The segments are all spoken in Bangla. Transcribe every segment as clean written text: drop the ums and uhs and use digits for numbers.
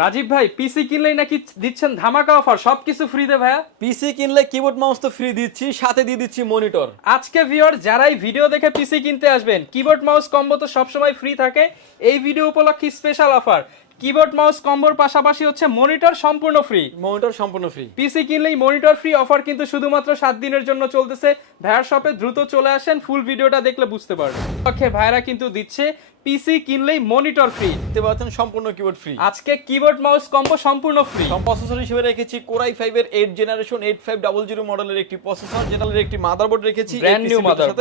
রাজীব ভাই পিসি কিনলেই নাকি দিচ্ছেন ধামাকা অফার, সবকিছু ফ্রিতে ভাইয়া। পিসি কিনলে কিবোর্ড মাউস তো ফ্রি দিচ্ছি, সাথে দিয়ে দিচ্ছি মনিটর। আজকে ভিউয়ার যারাই ভিডিও দেখে পিসি কিনতে আসবেন, কিবোর্ড মাউস কম্বো তো সবসময় ফ্রি থাকে। এই ভিডিও উপলক্ষে স্পেশাল অফার, কিবোর্ড মাউস কম্বোর পাশাপাশি হচ্ছে মনিটর সম্পূর্ণ ফ্রি। মনিটর সম্পূর্ণ ফ্রি। পিসি কিনলেই মনিটর ফ্রি অফার কিন্তু শুধুমাত্র 7 দিনের জন্য চলতেছে। ভাইয়ার শপে দ্রুত চলে আসেন, ফুল ভিডিওটা দেখলে বুঝতে পারবেন। ওকে, ভাইরা কিন্তু দিচ্ছে পিসি কিনলেই মনিটর ফ্রি, দেখতে পাচ্ছেন সম্পূর্ণ কিবোর্ড ফ্রি। আজকে কিবোর্ড মাউস কম্বো সম্পূর্ণ ফ্রি। প্রসেসর হিসেবে রেখেছি Core i5 এর 8 জেনারেশন 8500 মডেলের একটি প্রসেসর, যেটার একটি মাদারবোর্ড রেখেছি ব্র্যান্ড নিউ মাদারবোর্ড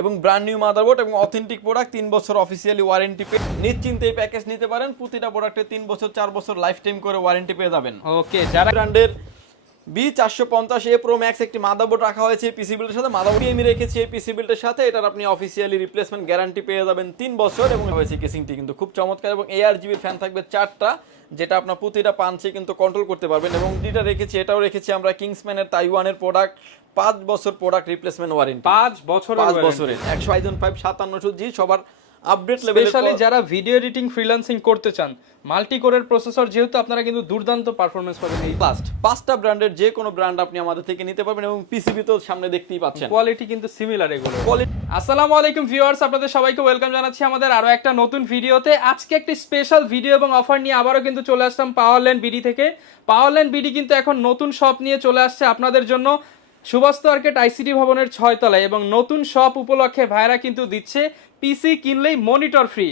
এবং ব্র্যান্ড নিউ মাদারবোর্ড এবং অথেন্টিক প্রোডাক্ট, 3 বছর অফিসিয়ালি ওয়ারেন্টি পেয়ে নিশ্চিন্তে এই প্যাকেজ নিতে পারেন। প্রতিটা প্রোডাক্টে 3 বছর 4 বছর লাইফ টাইম করে ওয়ারেন্টি পেয়ে যাবেন। ওকে, যারা ব্র্যান্ডের B450A Pro Max একটি মাদারবোর্ড রাখা হয়েছে পিসি বিল্ডের সাথে, মাদারবোর্ড আমি রেখেছি এই পিসি বিল্ডের সাথে। এটার আপনি অফিসিয়ালি রিপ্লেসমেন্ট গ্যারান্টি পেয়ে যাবেন 3 বছর। এবং হয়েছে কেসিংটি কিন্তু খুব চমৎকার এবং ARGB ফ্যান থাকবে 4টা, যেটা আপনার প্রতিটা পাঞ্চে কিন্তু কন্ট্রোল করতে পারবেন। এবং যেটা রেখেছি এটাও রেখেছি আমরা কিংসম্যানের তাইওয়ানের প্রোডাক্ট, 5 বছর প্রোডাক্ট রিপ্লেসমেন্ট ওয়ারেন্টি, 5 বছরের 105/5700G সবার আপডেট লেভেলে। স্পেশালি যারা ভিডিও এডিটিং ফ্রিল্যান্সিং করতে চান, মাল্টি কোরের প্রসেসর যেহেতু, আপনারা কিন্তু দুর্দান্ত পারফরম্যান্স পাবেন। এই লাস্ট 5টা ব্র্যান্ডের যে কোনো ব্র্যান্ড আপনি আমাদের থেকে নিতে পারবেন এবং পিসিবি তো সামনে দেখতেই পাচ্ছেন, কোয়ালিটি কিন্তু সিমিলার এগুলো। কোয়ালিটি। আসসালামু আলাইকুম ভিউয়ার্স, আপনাদের সবাইকে ওয়েলকাম জানাচ্ছি আমাদের আরো একটা নতুন ভিডিওতে। আজকে একটি স্পেশাল ভিডিও এবং অফার নিয়ে আবারও কিন্তু চলে আসলাম পাওয়ারল্যান্ড বিডি থেকে। পাওয়ারল্যান্ড বিডি কিন্তু এখন নতুন শপ নিয়ে চলে আসছে আপনাদের জন্য, সুবাস্ত আর্কেট আইসিটি ভবনের 6 তলায়। এবং নতুন শপ উপলক্ষে ভাইরা কিন্তু দিচ্ছে পিসি কিনলেই মনিটর ফ্রি।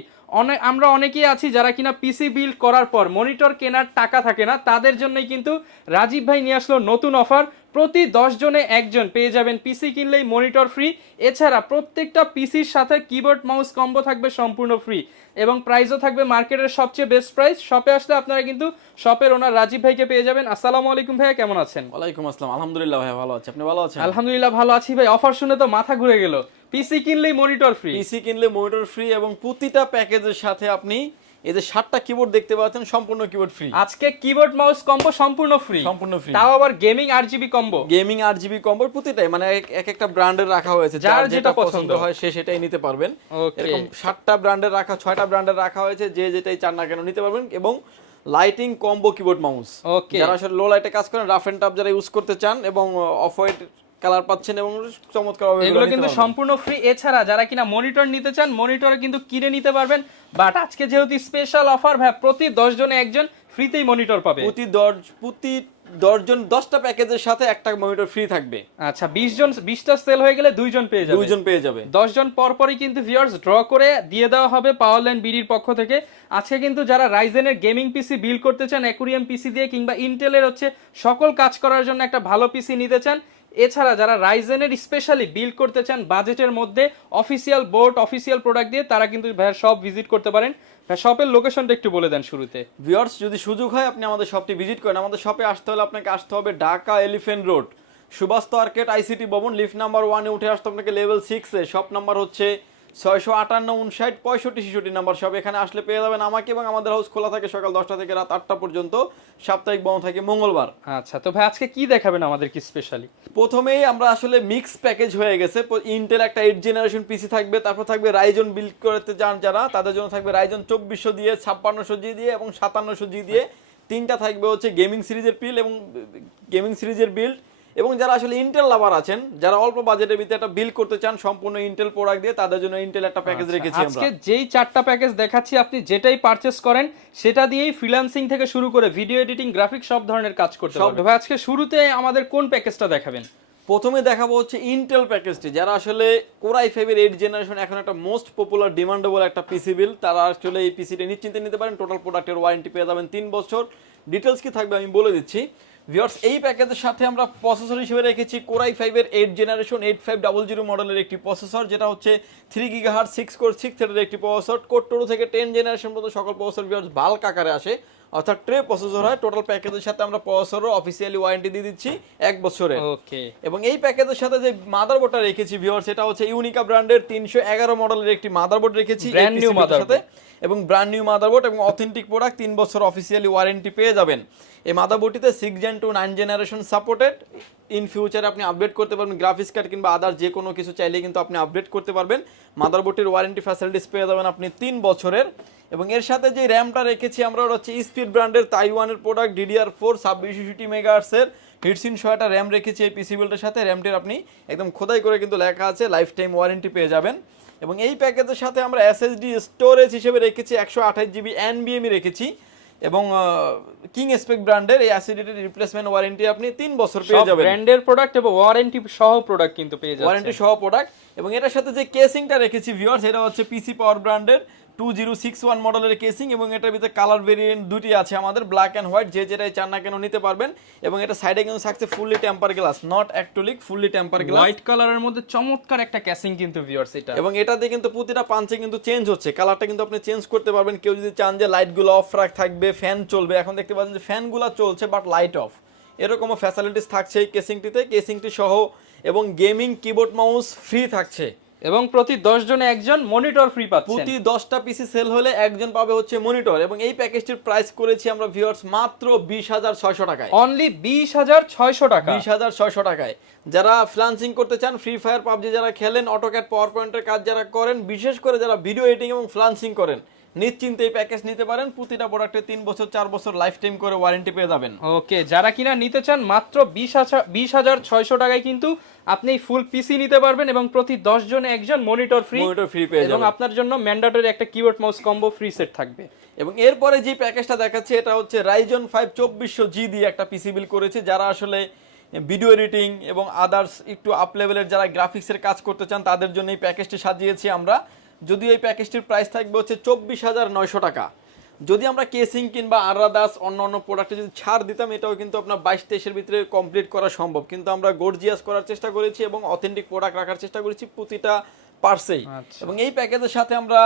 আমরা অনেকেই আছি যারা কিনা পিসি বিল্ড করার পর মনিটর কেনার টাকা থাকে না, তাদের জন্যই কিন্তু রাজীব ভাই নিয়ে আসলো নতুন অফার। প্রতি 10 জনে একজন পেয়ে যাবেন পিসি কিনলেই মনিটর ফ্রি। এছাড়া প্রত্যেকটা পিসির সাথে কিবোর্ড মাউস কম্বো থাকবে সম্পূর্ণ ফ্রি এবং প্রাইসও থাকবে মার্কেটের সবচেয়ে বেস্ট প্রাইস। শপে আসলে আপনারা কিন্তু শপের ওনার রাজীব ভাইকে পেয়ে যাবেন। আসসালামু আলাইকুম ভাইয়া, কেমন আছেন? ওয়ালাইকুম আসসালাম, আলহামদুলিল্লাহ ভাই ভালো আছি, আপনি ভালো আছেন? আলহামদুলিল্লাহ ভালো আছি ভাই। অফার শুনে তো মাথা ঘুরে গেল, পিসি কিনলেই মনিটর ফ্রি। পিসি কিনলে মনিটর ফ্রি এবং প্রতিটা প্যাকেজের সাথে আপনি এই যে 7টা কিবোর্ড দেখতে পাচ্ছেন সম্পূর্ণ কিবোর্ড ফ্রি। আজকে কিবোর্ড মাউস কম্বো সম্পূর্ণ ফ্রি, সম্পূর্ণ ফ্রি, তাও আবার gaming RGB combo. Gaming RGB combo প্রতিটাই মানে এক একটা ব্র্যান্ডের রাখা হয়েছে, যার যেটা পছন্দ হয় সে সেটাই নিতে পারবেন। এরকম 7টা ব্র্যান্ডের রাখা, 6টা ব্র্যান্ডের রাখা হয়েছে, যে যেটাই চান না কেন নিতে পারবেন। এবং লাইটিং কম্বো কিবোর্ড মাউস, যারা আসলে লো লাইটে কাজ করেন, রাফ এন্ড টাফ যারা ইউজ করতে চান এবং অফ হোয়াইট কালার পাচ্ছেন এবং চমৎকার হবে, এগুলো কিন্তু সম্পূর্ণ ফ্রি। এছাড়া যারা কিনা মনিটর নিতে চান, মনিটর কিন্তু কিনে নিতে পারবেন। বাট আজকে যেহেতু স্পেশাল অফার ভাই, প্রতি 10 জনে একজন ফ্রিতেই মনিটর পাবে। প্রতি 10 জন 10টা প্যাকেজের সাথে একটা মনিটর ফ্রি থাকবে। আচ্ছা, 20টা সেল হয়ে গেলে 2 জন পেয়ে যাবে, 2 জন পেয়ে যাবে। 10 জন পরপরই কিন্তু ভিউয়ার্স ড্র করে দিয়ে দেওয়া হবে পাওয়ারল্যান্ড বিডির পক্ষ থেকে। আজকে কিন্তু যারা রাইজেনের গেমিং পিসি বিল্ড করতে চান অ্যাকুরিয়াম পিসি দিয়ে, কিংবা ইন্টেলের হচ্ছে সকল কাজ করার জন্য একটা ভালো পিসি নিতে চান, এছাড়া যারা রাইজেনের স্পেশালি বিল্ড করতে চান বাজেটের মধ্যে অফিসিয়াল বোর্ড অফিসিয়াল প্রোডাক্ট দিয়ে, তারা কিন্তু ভাইয়ের শপ ভিজিট করতে পারেন। ভাই শপের লোকেশনটা একটু বলে দেন শুরুতে। ভিউয়ার্স যদি সুযোগ হয় আপনি আমাদের শপটি ভিজিট করেন, আমাদের শপে আসতে হলে আপনাকে আসতে হবে Dhaka elephant road, Subastu আর্কেট ICT ভবন, লিফট নাম্বার 1 এ উঠে আসতে আপনাকে লেভেল 6 এ। শপ নাম্বার হচ্ছে 658 59 65 65 নাম্বার শপ। এখানে আসলে পেয়ে যাবেন আমাকে এবং আমাদের হাউস খোলা থাকে সকাল 10টা থেকে রাত 8টা পর্যন্ত, সাপ্তাহিক বন্ধ থাকে মঙ্গলবার। আচ্ছা, তো ভাই আজকে কি দেখাবেন আমাদের কি স্পেশালি? প্রথমেই আমরা আসলে মিক্স প্যাকেজ হয়ে গেছে। ইন্টেল একটা 8 জেনারেশন পিসি থাকবে, তারপর থাকবে রাইজন বিল্ড করতে চান যারা, তাদের জন্য থাকবে রাইজন 2400 দিয়ে, 5600G দিয়ে এবং 5700G দিয়ে। 3টা থাকবে হচ্ছে গেমিং সিরিজের বিল্ড এবং গেমিং সিরিজের বিল্ড। এবং যারা আসলে ইন্টেল লাভার আছেন, যারা অল্প বাজেটের ভিতরে একটা বিল্ড করতে চান সম্পূর্ণ ইন্টেল প্রোডাক্ট দিয়ে, তাদের জন্য ইন্টেল একটা প্যাকেজ রেখেছি আমরা। আজকে যেই 4টা প্যাকেজ দেখাচ্ছি, আপনি যেটাই পারচেজ করেন সেটা দিয়েই ফ্রিল্যান্সিং থেকে শুরু করে ভিডিও এডিটিং, গ্রাফিক সব ধরনের কাজ করতে পারবেন। ভাই আজকে শুরুতে আমাদের কোন প্যাকেজটা দেখাবেন? প্রথমে দেখাবো হচ্ছে ইন্টেল প্যাকেজটি, যারা আসলে Core i5 এর 8 জেনারেশন এখন একটা মোস্ট পপুলার ডিমান্ডেবল একটা পিসি বিল, তারা আসলে এই পিসিটা নিশ্চিন্তে নিতে পারেন। টোটাল প্রোডাক্টের ওয়ারেন্টি পেয়ে যাবেন 3 বছর। ডিটেলস কি থাকবে আমি বলে দিচ্ছি। ভিউয়ার্স এই প্যাকেজের সাথে আমরা প্রসেসর হিসেবে রেখেছি Core i5 এর 8 জেনারেশন 8500 মডেলের একটি প্রসেসর, যেটা হচ্ছে 3 GHz 6 কোর 6 থ্রেডের একটি প্রসেসর। কোর 2 থেকে 10 জেনারেশন পর্যন্ত সকল প্রসেসর ভিউয়ার্স বাল্ক আকারে আসে, অর্থাৎ ট্রে প্রসেসর হয়। টোটাল প্যাকেজের সাথে আমরা প্রসেসরও অফিসিয়ালি ওয়ারেন্টি দিয়ে দিচ্ছি 1 বছরের। ওকে, এবং এই প্যাকেজের সাথে যে মাদারবোর্ডটা রেখেছি ভিউয়ার্স, সেটা হচ্ছে ইউনিকা ব্র্যান্ডের 311 মডেলের একটি মাদারবোর্ড রেখেছি ব্র্যান্ড নিউ মাদারবোর্ড। এবং ব্র্যান্ড নিউ মাদারবোর্ড এবং অথেন্টিক প্রোডাক্ট 3 বছর অফিসিয়ালি ওয়ারেন্টি পেয়ে যাবেন। এই মাদারবোর্ডটিতে 6 Gen to 9 generation supported. In ফিউচারে আপনি আপডেট করতে পারবেন, গ্রাফিক্স কার্ড কিংবা আদার যে কোনো কিছু চাইলে কিন্তু আপনি আপডেট করতে পারবেন। মাদারবোর্ডটির ওয়ারেন্টি ফ্যাসিলিটিস পেয়ে যাবেন আপনি 3 বছরের। এবং এর সাথে যে র্যামটা রেখেছি আমরা, ওটা হচ্ছে স্পিড ব্র্যান্ডের তাইওয়ানের প্রোডাক্ট DDR4 2660 মেগাহার্টজের হিটসিন 100টা র্যাম রেখেছি এই পিসি বিল্ডের সাথে। র্যামটির আপনি একদম খোদাই করে কিন্তু লেখা আছে লাইফ টাইম ওয়ারেন্টি পেয়ে যাবেন। এবং এই প্যাকেজের সাথে আমরা এসএসডি স্টোরেজ হিসেবে রেখেছি 128 জিবি NVMe রেখেছি। এবং কিং স্পেক ব্র্যান্ডের এই অ্যাসিডিটি রিপ্লেসমেন্ট ওয়ারেন্টি আপনি 3 বছর পেয়ে যাবেন। ব্র্যান্ডের প্রোডাক্ট এবং ওয়ারেন্টি সহ প্রোডাক্ট কিন্তু পেয়ে যাবেন, ওয়ারেন্টি সহ প্রোডাক্ট। এবং এটার সাথে যে কেসিংটা রেখেছি ভিউয়ার্স, এটা হচ্ছে পিসি পাওয়ার ব্র্যান্ডের 2061 মডেলের কেসিং। এবং এটার ভিতরে কালার ভেরিয়েন্ট দুটি আছে আমাদের, ব্ল্যাক অ্যান্ড হোয়াইট, যে যেটাই চান না কেন নিতে পারবেন। এবং এটা সাইডে কিন্তু থাকছে fully temper glass, not acrylic, fully temper glass. White কালারের মধ্যে চমৎকার একটা ক্যাসিং কিন্তু ভিউয়ার্স এটা। এবং এটাতে কিন্তু প্রতিটা পাঞ্চে কিন্তু চেঞ্জ হচ্ছে, কালারটা কিন্তু আপনি চেঞ্জ করতে পারবেন। কেউ যদি চান যে লাইটগুলো অফ থাকবে, ফ্যান চলবে, এখন দেখতে পাচ্ছেন যে ফ্যানগুলো চলছে বাট লাইট অফ, এরকমও ফ্যাসিলিটিস থাকছে এই কেসিংটিতে, কেসিংটি সহ। এবং গেমিং কিবোর্ড মাউস ফ্রি থাকছে। এবং প্রতি 10 জনে একজন মনিটর ফ্রি পাচ্ছেন। প্রতি 10টা পিসি সেল হলে একজন পাবে হচ্ছে মনিটর। এবং এই প্যাকেজটির প্রাইস করেছি আমরা ভিউয়ার্স মাত্র 20,600 টাকায়। অনলি 20,600 টাকা। 20,600 টাকায়। যারা ফ্রিল্যান্সিং করতে চান, ফ্রি ফায়ার, পাবজি যারা খেলেন, অটোক্যাড, পাওয়ার পয়েন্টের কাজ যারা করেন, বিশেষ করে যারা ভিডিও এডিটিং এবং ফ্রিল্যান্সিং করেন, নিশ্চিন্তে এই প্যাকেজ নিতে পারেন। প্রতিটা প্রোডাক্টে 3 বছর 4 বছর লাইফ টাইম করে ওয়ারেন্টি পেয়ে যাবেন। ওকে, যারা কিনা নিতে চান মাত্র 20,600 টাকায় কিন্তু আপনি ফুল পিসি নিতে পারবেন এবং প্রতি 10 জনে একজন মনিটর ফ্রি পেয়ে যাবেন। এবং আপনার জন্য ম্যান্ডেটরি একটা keyboard mouse combo free set থাকবে। এবং এরপরে যে প্যাকেজটা দেখাচ্ছে এটা হচ্ছে Ryzen 5 2400G দিয়ে একটা পিসি বিল করেছে। যারা আসলে ভিডিও এডিটিং এবং আদার্স একটু আপ লেভেলের যারা গ্রাফিক্সের কাজ করতে চান, তাদের জন্য এই প্যাকেজটি সাজিয়েছি আমরা। যদিও এই প্যাকেজটির প্রাইস থাকবে হচ্ছে 24,900 টাকা। যদি আমরা কেসিং কিংবা আরাদাস অন্য প্রোডাক্টে যদি ছাড় দিতাম, এটাও কিন্তু আপনার 22-23-এর ভিতরে কমপ্লিট করা সম্ভব। কিন্তু আমরা গর্জিয়াস করার চেষ্টা করেছি এবং অথেন্টিক প্রোডাক্ট রাখার চেষ্টা করেছি প্রতিটা পার্সেই। এবং এই প্যাকেজের সাথে আমরা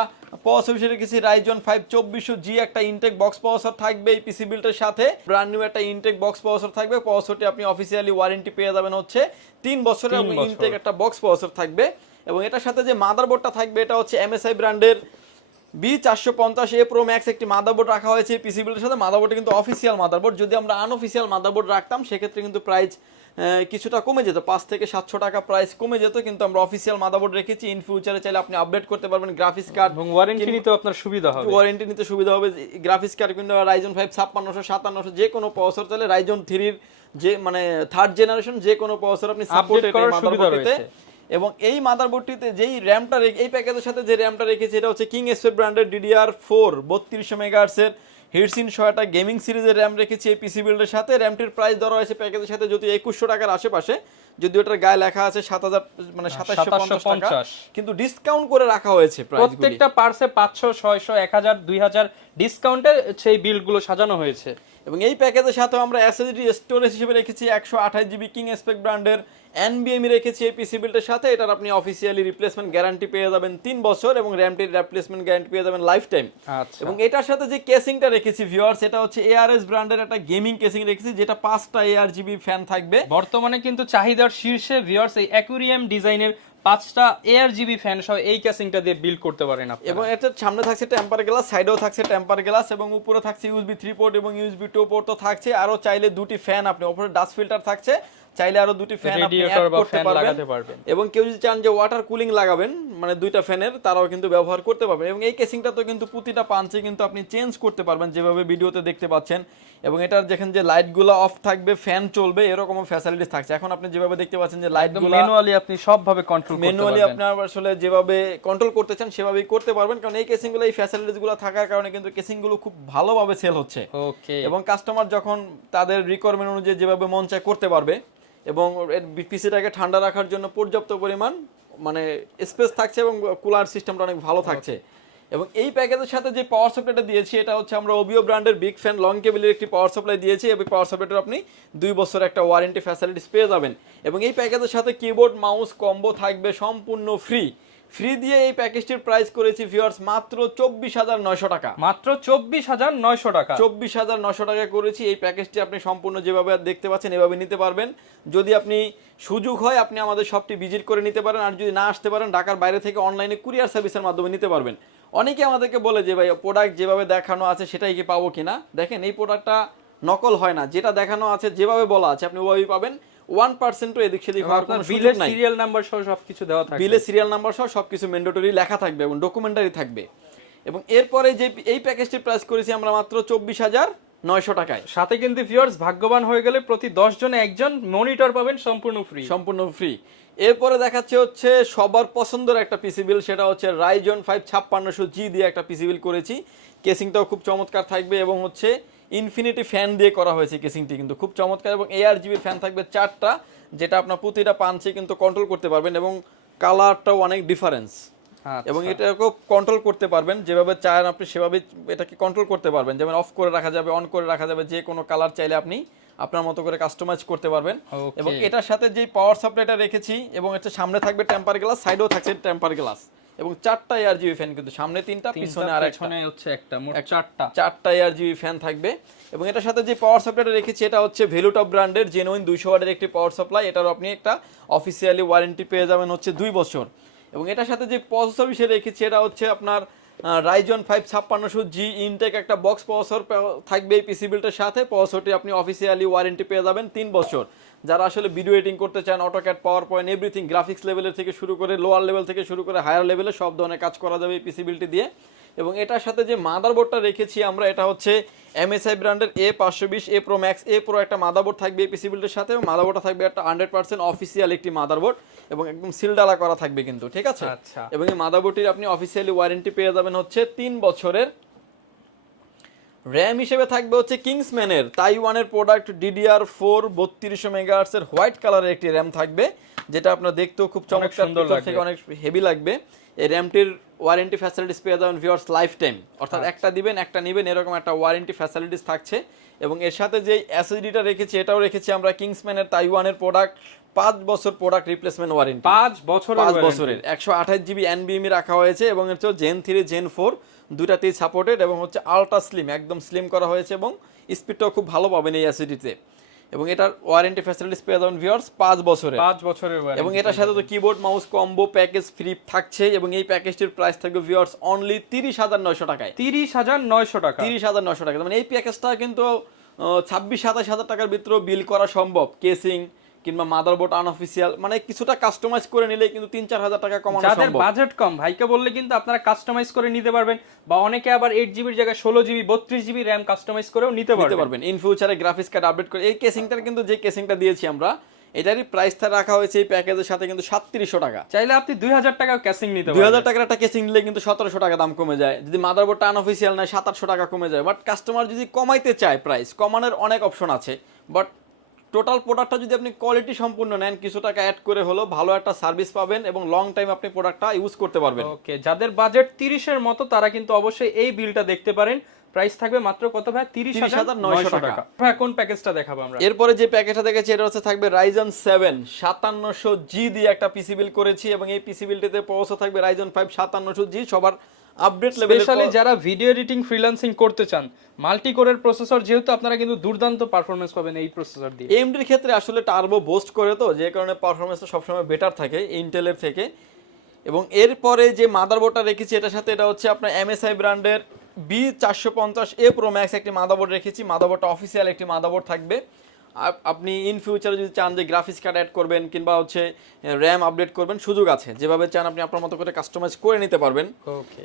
প্রসেসর হিসেবে রেখেছি Ryzen 5 2400G, একটা ইনটেক বক্স প্রসেসর থাকবে এই পিসি বিল্ডের সাথে। ব্র্যান্ড নিউ একটা ইনটেক বক্স প্রসেসর থাকবে। প্রসেসরটি আপনি অফিসিয়ালি ওয়ারেন্টি পেয়ে যাবেন হচ্ছে 3 বছরের এবং ইনটেক একটা বক্স প্রসেসর থাকবে। এবং এটার সাথে যে মাদারবোর্ডটা থাকবে এটা হচ্ছে MSI ব্র্যান্ডের B450A Pro Max একটি মাদারবোর্ড রাখা হয়েছে এই পিসি বিল্ডের সাথে। মাদারবোর্ডটা কিন্তু অফিসিয়াল মাদারবোর্ড। যদি আমরা আনঅফিসিয়াল মাদারবোর্ড রাখতাম সেক্ষেত্রে কিন্তু প্রাইস কিছুটা কমে যেত, 500 থেকে 700 টাকা প্রাইস কমে যেত। কিন্তু আমরা অফিসিয়াল মাদারবোর্ড রেখেছি। ইন ফিউচারে চাইলে আপনি আপডেট করতে পারবেন, গ্রাফিক্স কার্ড এবং ওয়ারেন্টি নিতে আপনার সুবিধা হবে। ওয়ারেন্টি নিতে সুবিধা হবে। গ্রাফিক্স কার্ড কিন্তু Ryzen 5 5600 5700 যে কোনো প্রসেসর চাইলে, Ryzen 3 এর যে মানে 3rd জেনারেশন যে কোনো প্রসেসর আপনি সাপোর্টেড এই মাদারবোর্ডটিতে। এবং এই মাদারবোর্ডটিতে যেই র্যামটা এই প্যাকেজের সাথে যে র্যামটা রেখেছি এটা হচ্ছে কিং স্পেক ব্র্যান্ডের DDR4 3200 মেগাহার্টজের হিটসিন 100টা গেমিং সিরিজের র্যাম রেখেছি এই পিসি বিল্ডের সাথে। র্যামটির প্রাইস ধরা হয়েছে প্যাকেজের সাথে যদি 2100 টাকার আশেপাশে, যদি ওটার গায়ে লেখা আছে 7000 মানে 2750 টাকা, কিন্তু ডিসকাউন্ট করে রাখা হয়েছে প্রাইসগুলো। প্রত্যেকটা পার্সে 500 600 1000 2000 ডিসকাউন্টে সেই বিলগুলো সাজানো হয়েছে। এবং এই প্যাকেজের সাথে আমরা এসএসডি স্টোরেজ হিসেবে রেখেছি 128 জিবি কিং স্পেক ব্র্যান্ডের NVMe রেখেছি এই পিসি বিল্ডের সাথে। এটার আপনি অফিসিয়ালি রিপ্লেসমেন্ট গ্যারান্টি পেয়ে যাবেন 3 বছর এবং র্যামটির রিপ্লেসমেন্ট গ্যারান্টি পেয়ে যাবেন লাইফ টাইম। এবং এটার সাথে যে কেসিংটা রেখেছি ভিউয়ার্স, এটা হচ্ছে ARS ব্র্যান্ডের একটা গেমিং কেসিং রেখেছি, যেটা 5টা ARGB ফ্যান থাকবে। বর্তমানে কিন্তু চাহিদার শীর্ষে ভিউয়ার্স এই অ্যাকুরিয়াম ডিজাইনের 5টা ARGB ফ্যান সহ এই কেসিংটা দিয়ে বিল্ড করতে পারেন আপনি। এবং এটার সামনে থাকছে টেম্পার গ্লাস, সাইডেও থাকছে টেম্পার গ্লাস এবং উপরে থাকছে USB 3 পোর্ট এবং USB 2 পোর্ট তো থাকছে। আরো চাইলে দুটি ফ্যান আপনি, উপরে ডাস্ট ফিল্টার থাকছে, চাইলে আরো দুটি ফ্যান আপনি অ্যাড করতে পারবেন। এবং কেউ যদি চান যে ওয়াটার কুলিং লাগাবেন মানে দুইটা ফ্যানের, তারাও কিন্তু ব্যবহার করতে পারবেন। এবং এই কেসিংটা তো কিন্তু প্রতিটা পাঞ্চে কিন্তু আপনি চেঞ্জ করতে পারবেন যেভাবে ভিডিওতে দেখতে পাচ্ছেন। এবং এটার যেখানে যে লাইটগুলো অফ থাকবে, ফ্যান চলবে, এরকম ফ্যাসিলিটিস থাকছে। এখন আপনি যেভাবে দেখতে পাচ্ছেন যে লাইটগুলো ম্যানুয়ালি আপনি সবভাবে কন্ট্রোল করতে পারবেন। ম্যানুয়ালি আপনি আসলে যেভাবে কন্ট্রোল করতে চান সেভাবেই করতে পারবেন, কারণ এই কেসিংগুলো এই ফ্যাসিলিটিসগুলো থাকার কারণে কিন্তু কেসিংগুলো খুব ভালোভাবে সেল হচ্ছে। ওকে। এবং কাস্টমার যখন তাদের রিকোয়ারমেন্ট অনুযায়ী যেভাবে মন চায় করতে পারবে। এবং পিসিটাকে ঠান্ডা রাখার জন্য পর্যাপ্ত পরিমাণ মানে স্পেস থাকছে এবং কুলার সিস্টেমটা অনেক ভালো থাকছে। এবং এই প্যাকেজের সাথে যে পাওয়ার সাপ্লাইটা দিয়েছি এটা হচ্ছে আমরা ওবিও ব্র্যান্ডের বিগ ফ্যান লং কেবলের একটি পাওয়ার সাপ্লাই দিয়েছি। এবং পাওয়ার সাপ্লাইটার আপনি 2 বছর একটা ওয়ারেন্টি ফ্যাসিলিটিস পেয়ে যাবেন। এবং এই প্যাকেজের সাথে কিবোর্ড মাউস কম্বো থাকবে সম্পূর্ণ ফ্রি। ফ্রি দিয়ে এই প্যাকেজটির প্রাইস করেছি ভিউয়ার্স মাত্র 24,900 টাকা। মাত্র 24,900 টাকা। 24,900 টাকা করেছি। এই প্যাকেজটি আপনি সম্পূর্ণ যেভাবে দেখতে পাচ্ছেন এভাবে নিতে পারবেন। যদি আপনি সুযোগ হয় আপনি আমাদের শপটি ভিজিট করে নিতে পারেন, আর যদি না আসতে পারেন ঢাকার বাইরে থেকে অনলাইনে কুরিয়ার সার্ভিসের মাধ্যমে নিতে পারবেন। অনেকে আমাদেরকে বলে যে ভাই প্রোডাক্ট যেভাবে দেখানো আছে সেটাই কি পাবো কিনা, দেখেন এই প্রোডাক্টটা নকল হয় না, যেটা দেখানো আছে যেভাবে বলা আছে আপনি ওভাবেই পাবেন। 1% এদিক সেদিক হওয়ার কোনো সুযোগ বিলের নাই। সিরিয়াল নাম্বার সহ সবকিছু দেওয়া থাকবে, বিলে সিরিয়াল নাম্বার সহ সবকিছু ম্যান্ডেটরি লেখা থাকবে এবং ডকুমেন্টারি থাকবে। এবং এরপরে যে এই প্যাকেজটির প্রাইস করেছি আমরা মাত্র 24,900 টাকায়। সাথে কিন্তু ভিউয়ার্স ভাগ্যবান হয়ে গেলে প্রতি 10 জনে একজন মনিটর পাবেন সম্পূর্ণ ফ্রি। সম্পূর্ণ ফ্রি। এরপরে দেখাচ্ছে হচ্ছে সবার পছন্দের একটা পিসি বিল, সেটা হচ্ছে রাইজন 5 5600G দিয়ে একটা পিসি বিল করেছি। কেসিংটাও খুব চমৎকার থাকবে এবং হচ্ছে ইনফিনিটি ফ্যান দিয়ে করা হয়েছে কেসিংটি, কিন্তু খুব চমৎকার। এবং ARGB ফ্যান থাকবে 4টা, যেটা আপনার প্রতিটা পাঞ্চে কিন্তু কন্ট্রোল করতে পারবেন এবং কালারটাও অনেক ডিফারেন্স। এবং এটাকে কন্ট্রোল করতে পারবেন যেভাবে চান আপনি সেভাবে এটাকে কন্ট্রোল করতে পারবেন, যেমন অফ করে রাখা যাবে, অন করে রাখা যাবে, যে কোনো কালার চাইলে আপনি আপনার মতো করে কাস্টমাইজ করতে পারবেন। এবং এটার সাথে যে পাওয়ার সাপ্লাইটা রেখেছি এবং এটা সামনে থাকবে টেম্পার গ্লাস, সাইডেও থাকছে টেম্পার গ্লাস এবং 4টা ARGB ফ্যান, কিন্তু সামনে 3টা, পিছনে আর একটা, হচ্ছে একটা, মোট 4টা ARGB ফ্যান থাকবে। এবং এটার সাথে যে পাওয়ার সাপ্লাইটা রেখেছি এটা হচ্ছে ভ্যালুটপ ব্র্যান্ডের জেনুইন 200 ওয়াটের একটি পাওয়ার সাপ্লাই। এটারও আপনি একটা অফিসিয়ালি ওয়ারেন্টি পেয়ে যাবেন হচ্ছে 2 বছর। এবং এটার সাথে যে প্রসেসর হিসেবে রেখেছি এটা হচ্ছে আপনার রাইজন 5 5600G ইনটেক একটা বক্স প্রসেসর থাকবে এই পিসি বিল্ডের সাথে। প্রসেসরটি আপনি অফিসিয়ালি ওয়ারেন্টি পেয়ে যাবেন 3 বছর। যারা আসলে ভিডিও এডিটিং করতে চান, AutoCAD, power point, everything, graphics লেভেলের থেকে শুরু করে লোয়ার লেভেল থেকে শুরু করে হায়ার লেভেলে সব ধরনের কাজ করা যাবে এই পিসি বিল্ডটি দিয়ে। এবং এটার সাথে যে মাদারবোর্ডটা রেখেছি আমরা, এটা হচ্ছে MSI ব্র্যান্ডের A520 A Pro Max A Pro একটা মাদারবোর্ড থাকবে এই পিসি বিল্ডের সাথে। এবং মাদারবোর্ডটা থাকবে একটা 100% অফিসিয়াল একটি মাদারবোর্ড এবং একদম সিলডালা করা থাকবে কিন্তু, ঠিক আছে। এবং এই মাদারবোর্ডটির আপনি অফিসিয়ালি ওয়ারেন্টি পেয়ে যাবেন হচ্ছে 3 বছরের। র্যাম হিসেবে থাকবে হচ্ছে কিংসম্যানের তাইওয়ানের প্রোডাক্ট DDR4 3200 মেগাহার্টজ এর হোয়াইট কালারের একটি র্যাম থাকবে, যেটা আপনার দেখতেও খুব চমৎকার, ভিতর থেকে অনেক হেভি লাগবে। এই র্যামটির ওয়ারেন্টি ফ্যাসিলিটিস পেয়ে যাবেন ভিউয়ার্স লাইফ টাইম, অর্থাৎ একটা দিবেন একটা নেবেন এরকম একটা ওয়ারেন্টি ফ্যাসিলিটিস থাকছে। এবং এর সাথে যে SSDটা রেখেছি এটাও রেখেছি আমরা কিংসম্যানের তাইওয়ানের প্রোডাক্ট, 5 বছর প্রোডাক্ট রিপ্লেসমেন্ট ওয়ারেন্টি, 5 বছরের 128GB NVMe রাখা হয়েছে। এবং হচ্ছে Gen 3 Gen 4 দুটাতেই সাপোর্টেড এবং হচ্ছে আলট্রা স্লিম, একদম স্লিম করা হয়েছে এবং স্পিডটাও খুব ভালো পাবেন এই SSDতে। এবং এটার ওয়ারেন্টি ফ্যাসিলিটিস পেয়ে যাবেন ভিউয়ার্স 5 বছরের ওয়ারেন্টি। এবং এটার সাথে তো keyboard mouse combo package free থাকছে। এবং এই প্যাকেজটির প্রাইস থাকবে ভিউয়ার্স অনলি 30,900 টাকায়। 30,900 টাকা, 30,900 টাকা। মানে এই প্যাকেজটা কিন্তু 26-27 হাজার টাকার ভিতরে বিল করা সম্ভব। কেসিং কিংবা মাদারবোর্ড আনঅফিসিয়াল মানে কিছুটা কাস্টমাইজ করে নিলে কিন্তু 3-4 হাজার টাকা কমানো সম্ভব। যাদের বাজেট কম ভাইকে বললে কিন্তু আপনারা কাস্টমাইজ করে নিতে পারবেন, বা অনেকে আবার 8GB এর জায়গায় 16GB 32GB RAM কাস্টমাইজ করেও নিতে পারবেন। ইন ফিউচারে গ্রাফিক্স কার্ড আপডেট করে এই কেসিংটার কিন্তু যে কেসিংটা দিয়েছি আমরা এটারই প্রাইসটা রাখা হয়েছে এই প্যাকেজের সাথে কিন্তু 3700 টাকা। চাইলে আপনি 2000 টাকা কেসিং নিতে পারবেন। 2000 টাকার একটা কেসিং নিলে কিন্তু 1700 টাকা দাম কমে যায়। যদি মাদারবোর্ডটা আনঅফিসিয়াল নয় 700-800 টাকা কমে যায়। বাট কাস্টমার যদি কমাইতে চায় প্রাইস কমানোর অনেক অপশন আছে। বাট টোটাল প্রোডাক্টটা যদি আপনি কোয়ালিটি সম্পূর্ণ নেন কিছু টাকা অ্যাড করে হলো ভালো একটা সার্ভিস পাবেন এবং লং টাইম আপনি প্রোডাক্টটা ইউজ করতে পারবেন। ওকে, যাদের বাজেট 30 এর মতো তারা কিন্তু অবশ্যই এই বিলটা দেখতে পারেন। প্রাইস থাকবে মাত্র কত ভাই? 30,900 টাকা। ভাই কোন প্যাকেজটা দেখাবো আমরা? এরপরে যে প্যাকেজটা দেখেছি এটা হচ্ছে থাকবে Ryzen 7 5700G দিয়ে একটা পিসি বিল করেছি এবং এই পিসি বিলটিতে প্রসেসর থাকবে Ryzen 5 5700G সবার আপডেট লেভেলের। স্পেশালি যারা ভিডিও এডিটিং ফ্রিল্যান্সিং করতে চান, মাল্টি কোরের প্রসেসর যেহেতু আপনারা কিন্তু দুর্দান্ত পারফরম্যান্স পাবেন এই প্রসেসর দিয়ে। AMD এর ক্ষেত্রে আসলে টার্বো বুস্ট করে তো যে কারণে পারফরম্যান্সটা সবসময় বেটার থাকে ইন্টেলের থেকে। এবং এরপরে যে মাদারবোর্ডটা রেখেছি এটার সাথে এটা হচ্ছে আপনার MSI ব্র্যান্ডের B450A Pro Max একটি মাদারবোর্ড রেখেছি। মাদারবোর্ডটা অফিসিয়াল একটি মাদারবোর্ড থাকবে। আপনি ইন ফিউচারে যদি চান যে গ্রাফিক্স কার্ড অ্যাড করবেন কিংবা হচ্ছে র্যাম আপডেট করবেন সুযোগ আছে, যেভাবে চান আপনি আপনার মতো করে কাস্টমাইজ করে নিতে পারবেন।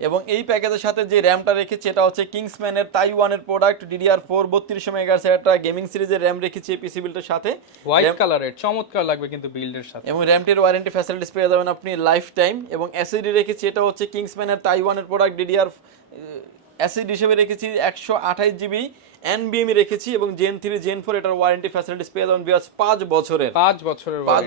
এবং এই প্যাকেজের সাথে যে র্যামটা রেখেছি এটা হচ্ছে কিংসম্যানের তাইওয়ানের প্রোডাক্ট DDR4 3200 মেগাহার্টজ একটা গেমিং সিরিজের র্যাম রেখেছি এই পিসি বিল্ডের সাথে। হোয়াইট কালারের চমৎকার লাগবে কিন্তু বিল্ডের সাথে। এবং র্যামটির ওয়ারেন্টি ফ্যাসিলিটিস পেয়ে যাবেন আপনি লাইফ টাইম। এবং এসএসডি রেখেছি এটা হচ্ছে কিংসম্যানের তাইওয়ানের প্রোডাক্ট DDR এসএসডি হিসেবে রেখেছি 128GB NVMe রেখেছি। এবং Gen 3 Gen 4 এটার ওয়ারেন্টি ফ্যাসিলিটিস পেয়ে যাবেন 5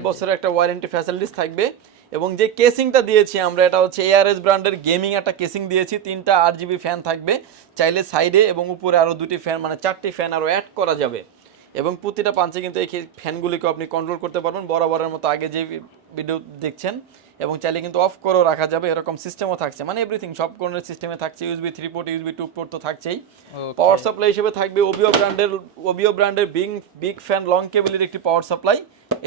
বছরের একটা ওয়ারেন্টি ফ্যাসিলিটিস থাকবে। এবং যে কেসিংটা দিয়েছি আমরা এটা হচ্ছে ARS ব্র্যান্ডের গেমিং একটা কেসিং দিয়েছি। 3টা RGB ফ্যান থাকবে, চাইলে সাইডে এবং উপরে আরো 2টি ফ্যান মানে 4টি ফ্যান আরো অ্যাড করা যাবে। এবং প্রতিটা পাঞ্চে কিন্তু এই ফ্যানগুলিকে আপনি কন্ট্রোল করতে পারবেন বরাবরের মতো আগে যে ভিডিও দেখছেন। এবং চাইলে কিন্তু অফ করেও রাখা যাবে এরকম সিস্টেমও থাকছে, মানে এভরিথিং সব ধরনের সিস্টেমে থাকছে। USB 3 পোর্ট USB 2 পোর্ট তো থাকছেই। পাওয়ার সাপ্লাই হিসেবে থাকবে ওবিও ব্র্যান্ডের বিগ ফ্যান লং কেবলের একটি পাওয়ার সাপ্লাই,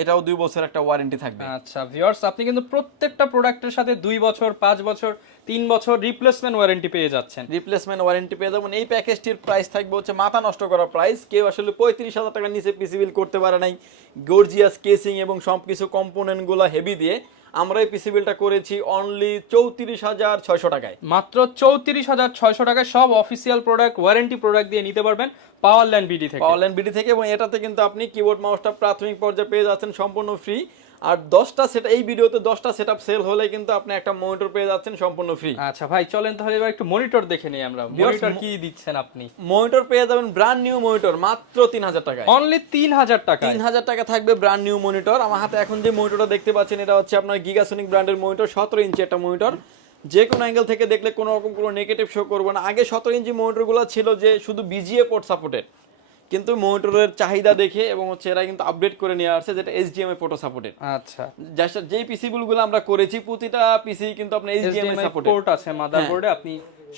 এটাও 2 বছর একটা ওয়ারেন্টি থাকবে। আচ্ছা ভিউয়ার্স, আপনি কিন্তু প্রত্যেকটা প্রোডাক্টের সাথে 2 বছর 5 বছর 3 বছর রিপ্লেসমেন্ট ওয়ারেন্টি পেয়ে যাচ্ছেন। রিপ্লেসমেন্ট ওয়ারেন্টি পেয়ে যাবেন। এই প্যাকেজটির প্রাইস থাকবে হচ্ছে মাথা নষ্ট করা প্রাইস। কেউ আসলে 35,000 টাকার নিচে পিসি বিল করতে পারে নাই, গর্জিয়াস কেসিং এবং সবকিছু কম্পোনেন্টগুলো হেভি দিয়ে। আমরা এই পিসি বিলটা করেছি অনলি 34,600 টাকায়। মাত্র 34,600 টাকায় সব অফিসিয়াল প্রোডাক্ট, ওয়ারেন্টি প্রোডাক্ট দিয়ে নিতে পারবেন পাওয়ারল্যান্ড বিডি থেকে। পাওয়ারল্যান্ড বিডি থেকে, এবং এটাতে কিন্তু আপনি কিবোর্ড মাউসটা প্রাথমিক পর্যায়ে পেয়ে যাচ্ছেন সম্পূর্ণ ফ্রি। আর 10টা সেট, এই ভিডিওতে 10টা সেটআপ সেল হলে কিন্তু আপনি একটা মনিটর পেয়ে যাচ্ছেন সম্পূর্ণ ফ্রি। আচ্ছা ভাই, চলেন তাহলে এবার একটু মনিটর দেখে নিই আমরা। মনিটর কি দিচ্ছেন আপনি? মনিটর পেয়ে যাবেন ব্র্যান্ড নিউ মনিটর মাত্র 3,000 টাকায়। অনলি 3,000 টাকা। 3,000 টাকা থাকবে ব্র্যান্ড নিউ মনিটর। আমার হাতে এখন যে মনিটরটা দেখতে পাচ্ছেন এটা হচ্ছে আপনার গিগাসনিক ব্র্যান্ডের মনিটর, 17 ইঞ্চি একটা মনিটর। যে কোনো অ্যাঙ্গেল থেকে দেখলে কোনো রকম কোনো নেগেটিভ শো করবে না। আগে 17 ইঞ্চি মনিটরগুলো ছিল যে শুধু বিজিএ পোর্ট সাপোর্টেড, কিন্তু মনিটরের চাহিদা দেখে এবং হচ্ছে এরা কিন্তু আপডেট করে নিয়ে আসছে যেটা এইচডিএমআই পোর্ট সাপোর্টেড। আচ্ছা, জাস্ট যেই পিসি গুলো আমরা করেছি প্রতিটা পিসি কিন্তু আপনার এইচডিএমআই সাপোর্টেড পোর্ট আছে মাদারবোর্ডে, আপনি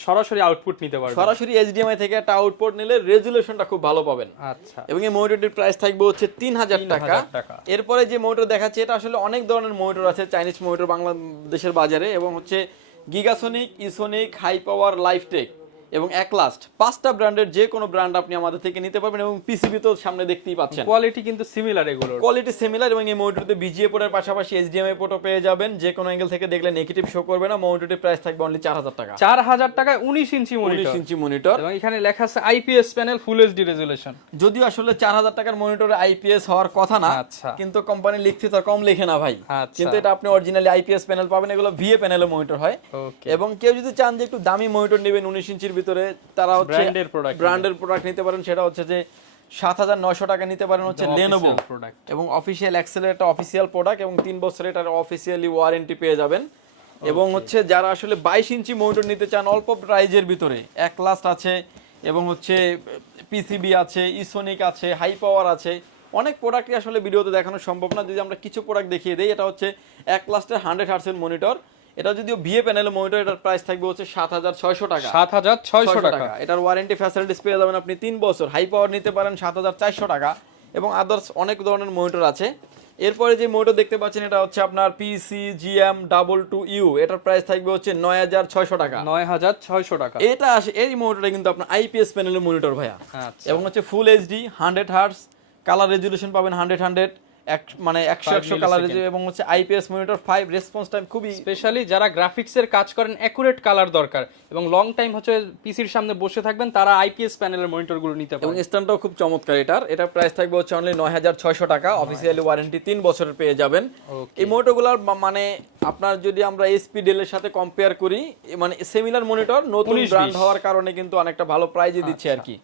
সরাসরি আউটপুট নিতে পারবেন। সরাসরি এইচডিএমআই থেকে একটা আউটপুট নিলে রেজুলেশনটা খুব ভালো পাবেন। আচ্ছা, এবং এই মনিটরটির প্রাইস থাকবে হচ্ছে 3,000 টাকা। এরপরে যে মনিটর দেখাচ্ছে এটা আসলে অনেক ধরনের মনিটর আছে, চাইনিজ মনিটর বাংলাদেশের বাজারে, এবং হচ্ছে গিগাসনিক, ইসোনিক, হাই পাওয়ার, লাইফটেক এবং একলাস্ট, 5টা ব্র্যান্ডের যে কোনো ব্র্যান্ড আপনি আমাদের থেকে নিতে পারবেন। এবং পিসিবি তো সামনে দেখতেই পাচ্ছেন, কোয়ালিটি কিন্তু সিমিলার, এগুলোর কোয়ালিটি সিমিলার। এবং এই মনিটরতে বিজিএ পোর্টের পাশাপাশি এইচডিএমআই পোর্টও পেয়ে যাবেন। যে কোনো অ্যাঙ্গেল থেকে দেখলে নেগেটিভ শো করবে না। মনিটরটির প্রাইস থাকবে অনলি 4,000 টাকা। 4,000 টাকায় 19 ইঞ্চি মনিটর। 19 ইঞ্চি মনিটর, এবং এখানে লেখা আছে IPS panel, full HD resolution. যদিও আসলে 4,000 টাকার মনিটরে আইপিএস হওয়ার কথা না, আচ্ছা, কিন্তু কোম্পানি লিখছে তো কম লেখে না ভাই। আচ্ছা, কিন্তু এটা আপনি অরিজিনালি আইপিএস প্যানেল পাবেন। এগুলো ভিএ প্যানেলের মনিটর হয়। ওকে। এবং কেউ যদি চান যে একটু দামি মনিটর নেবেন 19 ইঞ্চির ভিতরে, তারা হচ্ছে ব্র্যান্ডের প্রোডাক্ট নিতে পারেন। সেটা হচ্ছে যে 7,900 টাকা নিতে পারেন হচ্ছে লেনোভো প্রোডাক্ট, এবং অফিশিয়াল অ্যাক্সেলারেটর অফিশিয়াল প্রোডাক্ট, এবং 3 বছরের এটার অফিশিয়ালি ওয়ারেন্টি পেয়ে যাবেন। এবং হচ্ছে যারা আসলে 22 ইঞ্চি মনিটর নিতে চান অল্প প্রাইজের ভিতরে, একলাস্ট আছে এবং হচ্ছে পিসিবি আছে, ইসোনিক আছে, হাই পাওয়ার আছে, অনেক প্রোডাক্টই আসলে ভিডিওতে দেখানো সম্ভব না। যদি আমরা কিছু প্রোডাক্ট দেখিয়ে দিই, এটা হচ্ছে একলাস্টের 100 হার্টজের মনিটর। এটা যদিও ভিএ প্যানেলের মনিটর, এটার প্রাইস থাকবে হচ্ছে 7,600 টাকা। 7,600 টাকা। এটার ওয়ারেন্টি ফ্যাসিলিটিস পেয়ে যাবেন আপনি 3 বছর। হাই পাওয়ার নিতে পারেন 7,400 টাকা, এবং আদার্স অনেক ধরনের মনিটর আছে। এরপরে যে মনিটর দেখতে পাচ্ছেন এটা হচ্ছে আপনার PCGM22U, এটার প্রাইস থাকবে হচ্ছে 9,600 টাকা। 9,600 টাকা। এটা আসে এই মনিটরটা কিন্তু আপনার আইপিএস প্যানেলের মনিটর ভাইয়া। আচ্ছা, এবং হচ্ছে full HD 100 hertz, colour resolution পাবেন 100 মানে 100 কালার, এবং হচ্ছে আইপিএস মনিটর 5 রেসপন্স টাইম খুবই। স্পেশালি যারা গ্রাফিক্সের কাজ করেন, অ্যাকুরেট কালার দরকার এবং লং টাইম হচ্ছে পিসির সামনে বসে থাকবেন, তারা আইপিএস প্যানেলের মনিটরগুলো নিতে পারেন। এবং স্ট্যান্ডটাও খুব চমৎকার। এটার প্রাইস থাকবে হচ্ছে অনলি 9,600 টাকা। অফিসিয়ালি ওয়ারেন্টি 3 বছরের পেয়ে যাবেন। এই মনিটরগুলোর মানে আপনার যদি আমরা এসপি ডেল এর সাথে কম্পেয়ার করি, মানে সিমিলার মনিটর, নতুন ব্র্যান্ড হওয়ার কারণে কিন্তু অনেকটা ভালো প্রাইজে দিচ্ছে আর কি।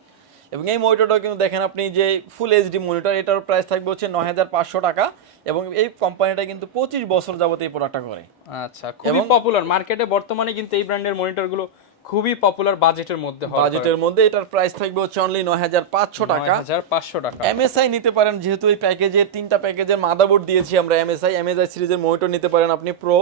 এবং এই মনিটরটাও কিন্তু দেখেন আপনি যে ফুল এইচডি মনিটর, এটার প্রাইস থাকবে হচ্ছে 9,500 টাকা। এবং এই কোম্পানিটা কিন্তু 25 বছর যাবত এই প্রোডাক্টটা করে। আচ্ছা, খুবই পপুলার মার্কেটে বর্তমানে, কিন্তু এই ব্র্যান্ডের মনিটরগুলো খুবই পপুলার বাজেটের মধ্যে। বাজেটের মধ্যে এটার প্রাইস থাকবে হচ্ছে অনলি 9,500 টাকা। 9,500 টাকা। এমএসআই নিতে পারেন, যেহেতু এই প্যাকেজে 3টা প্যাকেজের মাদারবোর্ড দিয়েছি আমরা। এমএসআই সিরিজের মনিটর নিতে পারেন আপনি, প্রো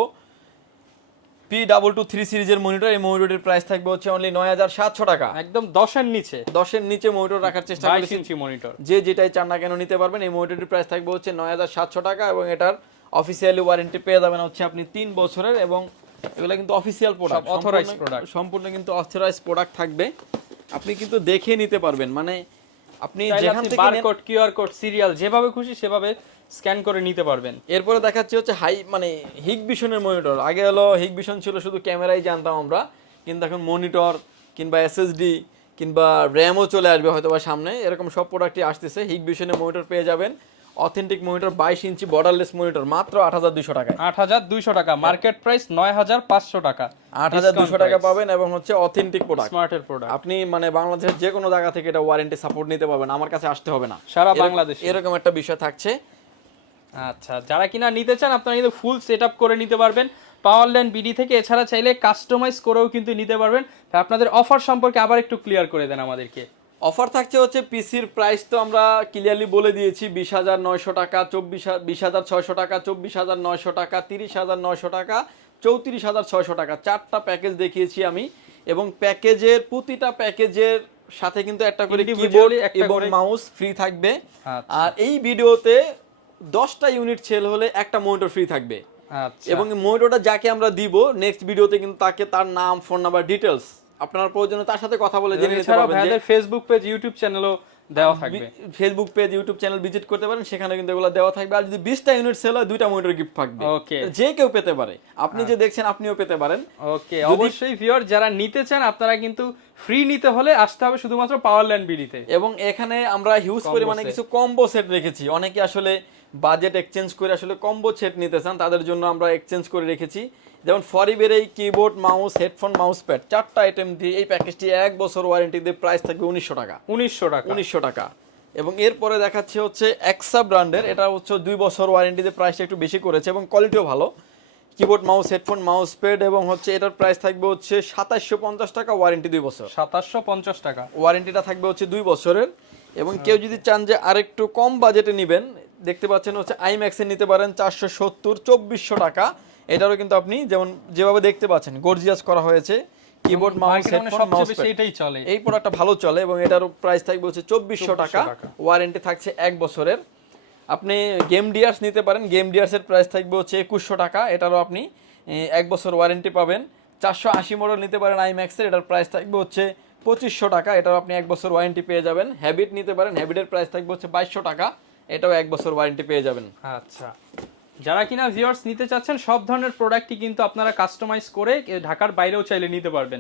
P223 সিরিজের মনিটর। এই মনিটরের প্রাইস থাকবে হচ্ছে অনলি 9,700 টাকা। একদম 10 এর নিচে, 10 এর নিচে মনিটর রাখার চেষ্টা করেছি। 22 ইঞ্চি মনিটর, যে যেটাই চান না কেন নিতে পারবেন। এই মনিটরের প্রাইস থাকবে হচ্ছে 9,700 টাকা, এবং এটার অফিসিয়ালি ওয়ারেন্টি পেয়ে যাবেন হচ্ছে আপনি 3 বছরের। এবং এগুলো কিন্তু অফিসিয়াল প্রোডাক্ট, অথরাইজড প্রোডাক্ট, সম্পূর্ণ কিন্তু অথরাইজড প্রোডাক্ট থাকবে। আপনি কিন্তু দেখে নিতে পারবেন, মানে আপনি যেখান থেকে বারকোড, কিউআর কোড, সিরিয়াল যেভাবে খুশি সেভাবে স্ক্যান করে নিতে পারবেন। এরপরে দেখাচ্ছি হচ্ছে মানে হিগভিশনের মনিটর। আগে হলো হিগভিশন ছিল শুধু ক্যামেরাই জানতাম আমরা, কিন্তু এখন মনিটর কিংবা এসএসডি কিংবা র্যামও চলে আসবে হয়তো বা সামনে। এরকম সব প্রোডাক্টই আসতেছে। হিগভিশনের মনিটর পেয়ে যাবেন, অথেন্টিক মনিটর 22 ইঞ্চি বর্ডারলেস মনিটর মাত্র 8,200 টাকায়। 8,200 টাকা, মার্কেট প্রাইস 9,500 টাকা। 8,200 টাকা পাবেন, এবং হচ্ছে অথেন্টিক প্রোডাক্ট, স্মার্টের প্রোডাক্ট। আপনি মানে বাংলাদেশের যে কোনো জায়গা থেকে এটা ওয়ারেন্টি সাপোর্ট নিতে পারবেন, আমার কাছে আসতে হবে না, সারা বাংলাদেশে এরকম একটা বিষয় থাকছে। আচ্ছা, যারা কিনা নিতে চান আপনারা কিন্তু ফুল সেটআপ করে নিতে পারবেন পাওয়ারল্যান্ড বিডি থেকে। এছাড়া চাইলে কাস্টমাইজ করেও কিন্তু নিতে পারবেন। আপনাদের অফার সম্পর্কে আবার একটু ক্লিয়ার করে দেন আমাদেরকে। অফার থাকছে হচ্ছে পিসির প্রাইস তো আমরা ক্লিয়ারলি বলে দিয়েছি, 20,900 টাকা, 20,600 টাকা, 24,900 টাকা, 30,900 টাকা, 34,600 টাকা। 4টা প্যাকেজ দেখিয়েছি আমি। এবং প্যাকেজের প্রতিটা প্যাকেজের সাথে কিন্তু একটা করে কিবোর্ড এবং মাউস ফ্রি থাকবে। আর এই ভিডিওতে 10টা ইউনিট সেল হলে একটা মনিটর ফ্রি থাকবে। আচ্ছা এবং মনিটরটা যাকে আমরা দিব নেক্সট ভিডিওতে কিন্তু তাকে তার নাম, ফোন নাম্বার, ডিটেলস আপনার প্রয়োজনে তার সাথে কথা বলে জেনে নিতে এছাড়াও পারবেন যে ভাইদের ফেসবুক পেজ, ইউটিউব চ্যানেলও দেওয়া থাকবে। Facebook page, YouTube channel visit করতে পারেন, সেখানে কিন্তু এগুলো দেওয়া থাকবে। আর যদি 20টা ইউনিট সেল হয় 2টা মনিটর গিফট থাকবে, ওকে যে কেউ পেতে পারে। আপনি যে দেখছেন আপনিও পেতে পারেন। ওকে, অবশ্যই ভিউয়ার যারা নিতে চান আপনারা কিন্তু ফ্রি নিতে হলে আসতে হবে শুধুমাত্র পাওয়ারল্যান্ড বিডিতে। এবং এখানে আমরা হিউজ পরিমাণে কিছু কম্বো সেট রেখেছি। অনেকে আসলে বাজেট এক্সচেঞ্জ করে আসলে কম্বো সেট নিতে চান, তাদের জন্য আমরা এক্সচেঞ্জ করে রেখেছি। যেমন ফরিবের এই keyboard, mouse, headphone, mouse pad 4টা আইটেম দিয়ে এই প্যাকেজটি 1 বছর ওয়ারেন্টি দিয়ে প্রাইস থাকবে 1900 টাকা। 1900 টাকা। এবং এরপরে দেখাচ্ছে হচ্ছে এক্সা ব্র্যান্ডের, এটা হচ্ছে 2 বছর ওয়ারেন্টি দিয়ে প্রাইসটা একটু বেশি করেছে এবং কোয়ালিটিও ভালো। Keyboard, mouse, headphone, mouse pad এবং হচ্ছে এটার প্রাইস থাকবে হচ্ছে 2750 টাকা, ওয়ারেন্টি 2 বছর। 2750 টাকা ওয়ারেন্টিটা থাকবে হচ্ছে 2 বছরের। এবং কেউ যদি চান যে আরেকটু কম বাজেটে নেবেন, দেখতে পাচ্ছেন হচ্ছে আইম্যাক্স এর নিতে পারেন 470, 2400 টাকা। এটারও কিন্তু আপনি যেমন যেভাবে দেখতে পাচ্ছেন গর্জিয়াস করা হয়েছে, keyboard, mouse, headphone, mouse pad, এটাই চলে। এই প্রোডাক্টটা ভালো চলে এবং এটারও প্রাইস থাকবে হচ্ছে 2400 টাকা, ওয়ারেন্টি থাকছে 1 বছরের। আপনি গেম ডিয়ার্স নিতে পারেন, গেম ডিয়ার্সের প্রাইস থাকবে হচ্ছে 2100 টাকা, এটারও আপনি 1 বছর ওয়ারেন্টি পাবেন। 480 মডেল নিতে পারেন আইম্যাক্সের, এটার প্রাইস থাকবে হচ্ছে 2500 টাকা, এটাও আপনি 1 বছর ওয়ারেন্টি পেয়ে যাবেন। হ্যাবিট নিতে পারেন, হ্যাবিটের প্রাইস থাকবে হচ্ছে 2200 টাকা, এটাও 1 বছর ওয়ারেন্টি পেয়ে যাবেন। আচ্ছা, যারা কিনা ভিউয়ার্স নিতে চাচ্ছেন সব ধরনের প্রোডাক্টই কিন্তু আপনারা কাস্টমাইজ করে ঢাকার বাইরেও চাইলে নিতে পারবেন।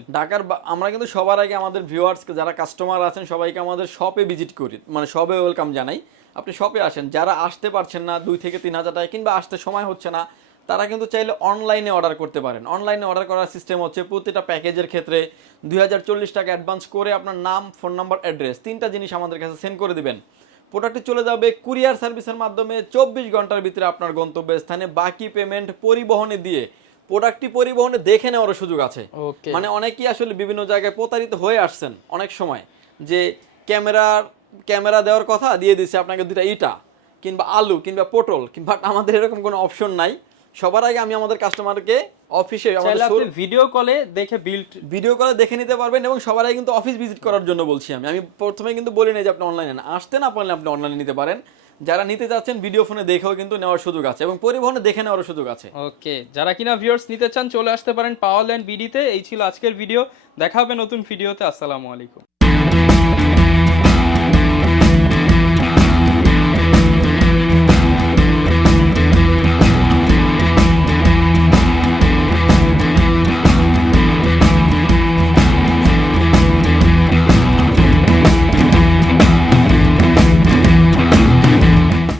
আমরা কিন্তু সবার আগে আমাদের ভিউয়ার্স যারা কাস্টমার আছেন সবাইকে আমাদের শপে ভিজিট করি, মানে শপে ওয়েলকাম জানাই। আপনি শপে আসেন, যারা আসতে পারছেন না 2 থেকে 3000 টাকা কিংবা আসতে সময় হচ্ছে না, তারা কিন্তু চাইলে অনলাইনে অর্ডার করতে পারেন। অনলাইনে অর্ডার করার সিস্টেম হচ্ছে প্রতিটা প্যাকেজের ক্ষেত্রে 2040 টাকা অ্যাডভান্স করে আপনার নাম, ফোন নাম্বার, অ্যাড্রেস 3টা জিনিস আমাদের কাছে সেন্ড করে দিবেন। প্রোডাক্টটি চলে যাবে কুরিয়ার সার্ভিসের মাধ্যমে 24 ঘন্টার ভিতরে আপনার গন্তব্য স্থানে। বাকি পেমেন্ট পরিবহনে দিয়ে প্রোডাক্টটি পরিবহনে দেখে নেওয়ারও সুযোগ আছে। মানে অনেকেই আসলে বিভিন্ন জায়গায় প্রতারিত হয়ে আসছেন অনেক সময়, যে ক্যামেরা দেওয়ার কথা দিয়ে দিচ্ছে আপনাকে 2টা ইটা কিংবা আলু কিংবা পটল, কিংবা আমাদের এরকম কোনো অপশন নাই। সবার আগে আমি আমাদের কাস্টমারকে অফিসে ভিডিও কলে দেখে নিতে পারবেন। এবং সবার আগে কিন্তু অফিস ভিজিট করার জন্য বলছি আমি প্রথমে কিন্তু বলি না যে আপনি অনলাইনে আসতে না পারলে আপনি অনলাইনে নিতে পারেন। যারা নিতে যাচ্ছেন ভিডিও ফোনে দেখেও কিন্তু নেওয়ার সুযোগ আছে এবং পরিবহনে দেখে নেওয়ার সুযোগ আছে। ওকে, যারা কিনা ভিউয়ার্স নিতে চান চলে আসতে পারেন পাওয়ারল্যান্ড বিডিতে। এই ছিল আজকের ভিডিও, দেখা হবে নতুন ভিডিওতে। আসসালামু আলাইকুম।